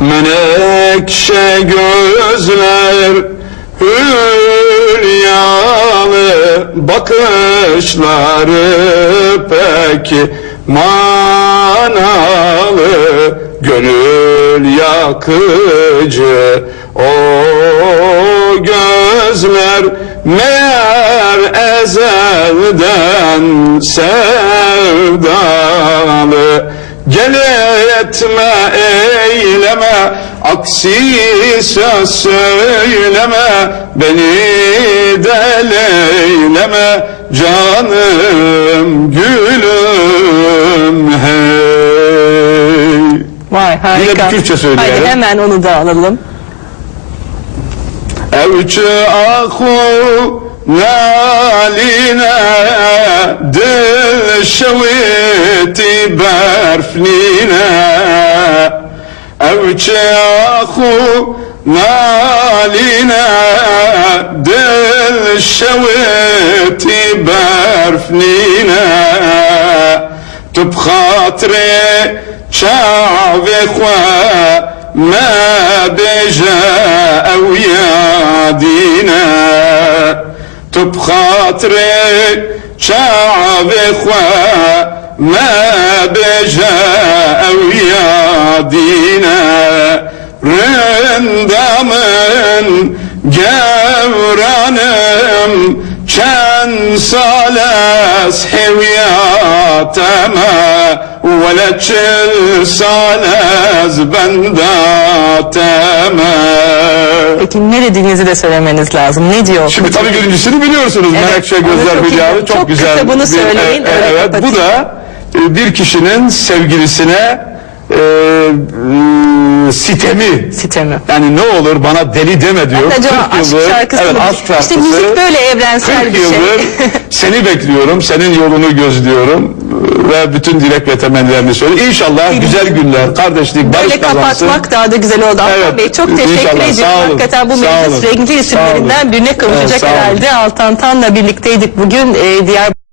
Menekşe gözler, hülyalı bakışları pek manalı, gönül yakıcı o gözler, meğer ezelden sevdalı. Gel etme eyleme, aksi söz söyleme, beni deleyleme, canım gülüm hey. Vay harika. Yine bir Kürtçe söyleyelim. Hadi hemen onu da alalım. Evçi ahu naline dil şeviti berfline, evçi ahu naline dil şeviti berfline, tu bxatri çave xwe ما بجا أو يادينا، تبخاطري شعب إخوة ما بجا أو يادينا، رندامن جورانم كان صالس حوياتما ولا تشل صالز بنداتما. Peki ne dediğinizi de söylemeniz lazım. Ne diyor? Şimdi tabii birincisini biliyorsunuz. Evet, Menekşe onu gözler çok iyi. hülyalı, çok güzel. Kısa bunu söyleyin. Evet, bu da bir kişinin sevgilisine sitemi. Yani ne olur bana deli deme diyor. Acaba 40 yıldır, aşk şarkısı evet, mı? aşk şarkısı. İşte müzik böyle evrensel 40 bir şey. yıldır seni bekliyorum, senin yolunu gözlüyorum ve bütün dilek ve temennilerini söylüyorum. İnşallah güzel günler, kardeşlik, barış Böyle kazansın. kapatmak daha da güzel oldu. Evet, Altan Bey çok teşekkür inşallah, ediyorum. sağ olun, Hakikaten bu sağ meclis olun. renkli isimlerinden birine kavuşacak Evet, sağ olun. herhalde. Altan Tan'la birlikteydik bugün. Diğer